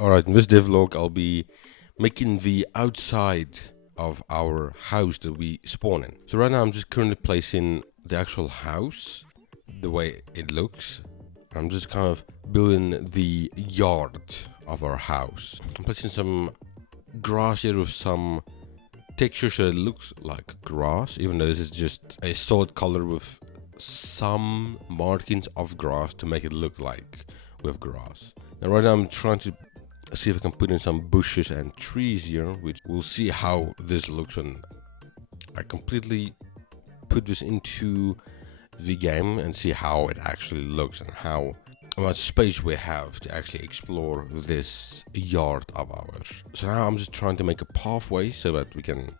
Alright, in this devlog I'll be making the outside of our house that we spawn in. So right now I'm just currently placing the actual house, the way it looks. I'm just kind of building the yard of our house. I'm placing some grass here with some texture so it looks like grass, even though this is just a solid color with some markings of grass to make it look like with grass. Now right now I'm trying to see if I can put in some bushes and trees here, which we'll see how this looks when I completely put this into the game and see how it actually looks and how much space we have to actually explore this yard of ours. So now I'm just trying to make a pathway so that we can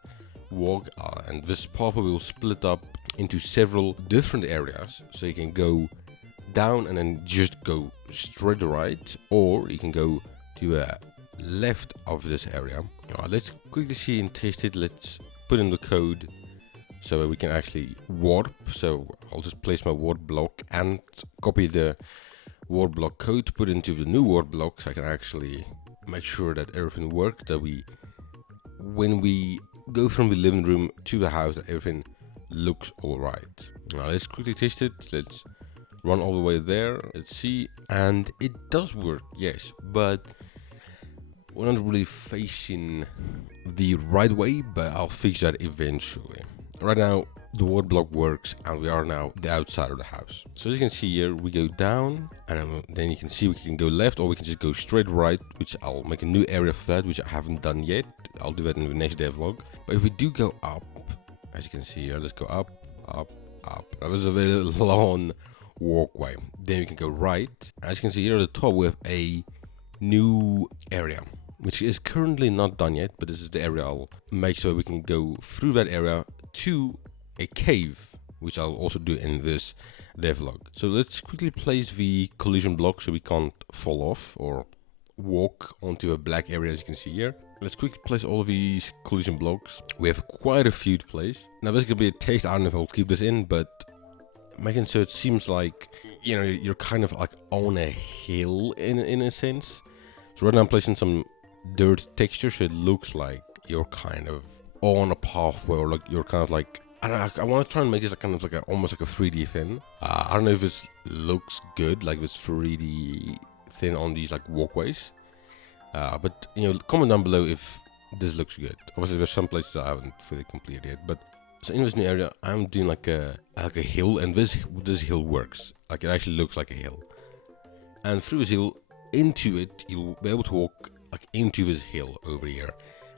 walk, and this pathway will split up into several different areas, so you can go down and then just go straight right, or you can go to the left of this area. Let's quickly see and test it. Let's put in the code so that we can actually warp. So I'll just place my warp block and copy the warp block code, put into the new warp block so I can actually make sure that everything works, that when we go from the living room to the house, that everything looks alright. Now let's quickly test it. Let's run all the way there. Let's see, and it does work, yes, but we're not really facing the right way, but I'll fix that eventually. Right now the word block works and we are now the outside of the house. So as you can see here, we go down and then you can see we can go left, or we can just go straight right, which I'll make a new area for that, which I haven't done yet. I'll do that in the next devlog. But if we do go up, as you can see here, let's go up, up, up. That was a very long walkway. Then we can go right. As you can see here at the top, we have a new area, which is currently not done yet, but this is the area I'll make so we can go through that area to a cave, which I'll also do in this devlog. So let's quickly place the collision block so we can't fall off or walk onto a black area, as you can see here. Let's quickly place all of these collision blocks. We have quite a few to place. Now this is gonna be a taste. I don't know if I'll keep this in, but making so it seems like, you know, you're kind of like on a hill in a sense. So right now I'm placing some dirt texture so it looks like you're kind of on a pathway, or like you're kind of like, I don't know, I want to try and make this kind of like almost like a 3D thing. I don't know if this looks good, like this 3D thing on these like walkways. But you know, comment down below if this looks good. Obviously there's some places I haven't fully completed yet, but so in this new area I'm doing like a hill, and this hill works. Like it actually looks like a hill. And through this hill into it, you'll be able to walk like into this hill over here,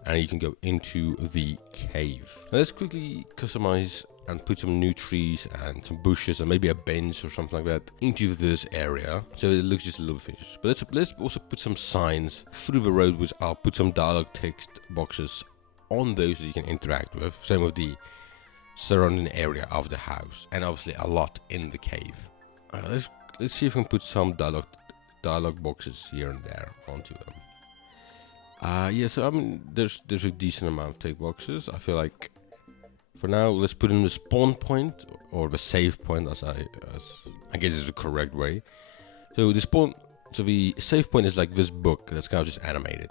and you can go into the cave. Now let's quickly customize and put some new trees and some bushes and maybe a bench or something like that into this area, so it looks just a little finished. But let's also put some signs through the road, which I'll put some dialogue text boxes on those that you can interact with. Same with the surrounding area of the house, and obviously a lot in the cave. Let's see if we can put some dialogue boxes here and there onto them. Yeah, so I mean, there's a decent amount of text boxes. I feel like for now, let's put in the spawn point, or the save point, as I guess is the correct way. So the save point is like this book that's kind of just animated.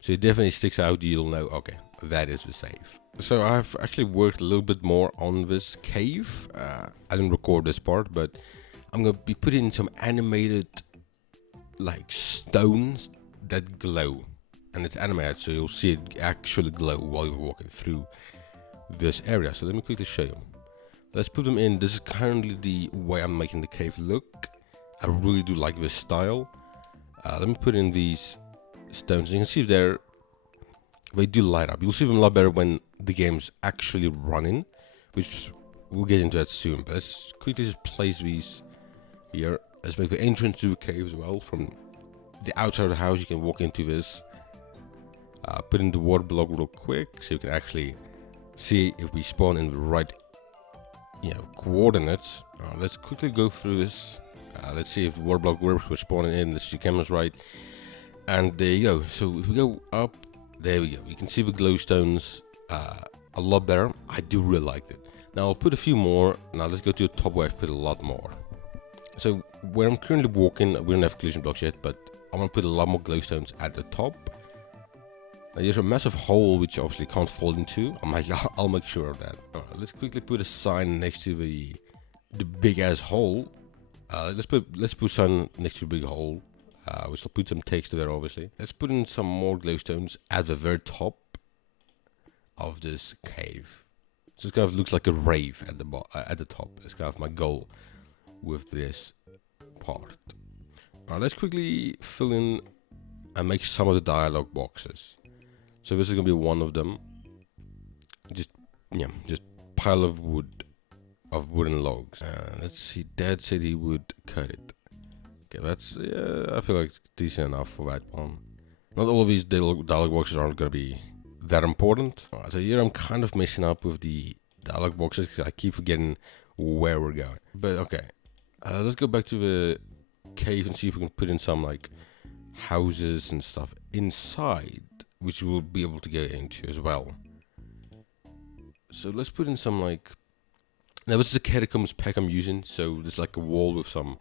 So it definitely sticks out. You'll know, okay, that is the save. So I've actually worked a little bit more on this cave. I didn't record this part, but I'm gonna be putting some animated like stones that glow. And it's animated, so you'll see it actually glow while you're walking through this area. So let me quickly show you. Let's put them in. This is currently the way I'm making the cave look. I really do like this style. Let me put in these stones. You can see they do light up. You'll see them a lot better when the game's actually running, which we'll get into that soon. But let's quickly just place these here. Let's make the entrance to the cave as well. From the outside of the house, you can walk into this. Put in the water block real quick so you can actually see if we spawn in the right, coordinates. Let's quickly go through this. Let's see if the water block works. We're spawning in. Let's see cameras right, and there you go. So if we go up, there we go. You can see the glowstones a lot better. I do really like it. Now I'll put a few more. Now let's go to the top where I've put a lot more. So where I'm currently walking, we don't have collision blocks yet, but I want to put a lot more glowstones at the top. Now, there's a massive hole which you obviously can't fall into. I'll make sure of that. Alright, let's quickly put a sign next to the big ass hole. Let's put sign next to the big hole. We shall put some text there, obviously. Let's put in some more glowstones at the very top of this cave. So it kind of looks like a rave at the top. It's kind of my goal with this part. Let's quickly fill in and make some of the dialogue boxes. So this is gonna be one of them. Just pile of wooden logs. Let's see. Dad said he would cut it. Okay, that's I feel like decent enough for that one. Not all of these dialogue boxes aren't gonna be that important. So here I'm kind of messing up with the dialogue boxes because I keep forgetting where we're going. But okay, let's go back to the cave and see if we can put in some like houses and stuff inside, which we'll be able to get into as well. So let's put in some like, now this is a catacombs pack I'm using, so there's like a wall with some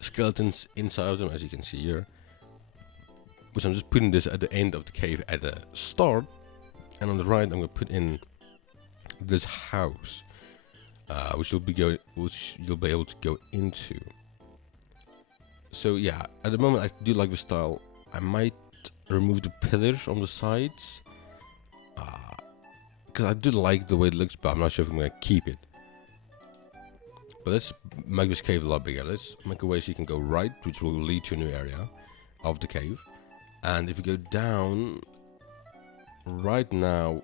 skeletons inside of them, as you can see here. Which I'm just putting this at the end of the cave at the start, and on the right I'm gonna put in this house, which you'll be able to go into. So yeah, at the moment I do like the style. I might remove the pillars on the sides, because I do like the way it looks, but I'm not sure if I'm gonna keep it. But let's make this cave a lot bigger. Let's make a way so you can go right, which will lead to a new area of the cave. And if we go down, right now,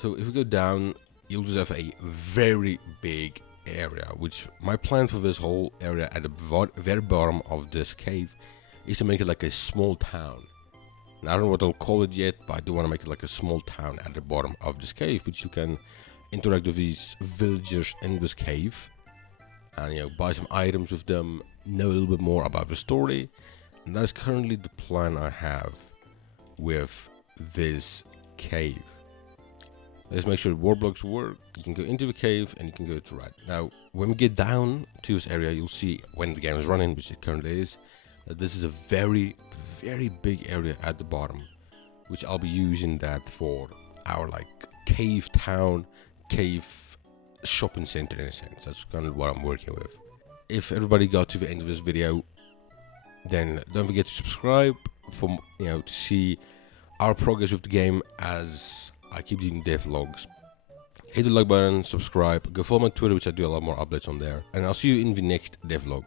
so if we go down, you'll just have a very big area, which my plan for this whole area at the very bottom of this cave is to make it like a small town. Now, I don't know what I'll call it yet, but I do want to make it like a small town at the bottom of this cave, which you can interact with these villagers in this cave, and buy some items with them, know a little bit more about the story. And that is currently the plan I have with this cave. Let's make sure the wall blocks work. You can go into the cave and you can go to the right. Now, when we get down to this area, you'll see when the game is running, which it currently is, that this is a very, very big area at the bottom, which I'll be using that for our like cave town, cave shopping center in a sense. That's kind of what I'm working with. If everybody got to the end of this video, then don't forget to subscribe for to see our progress with the game as I keep doing devlogs. Hit the like button, subscribe, go follow my Twitter, which I do a lot more updates on there, and I'll see you in the next devlog.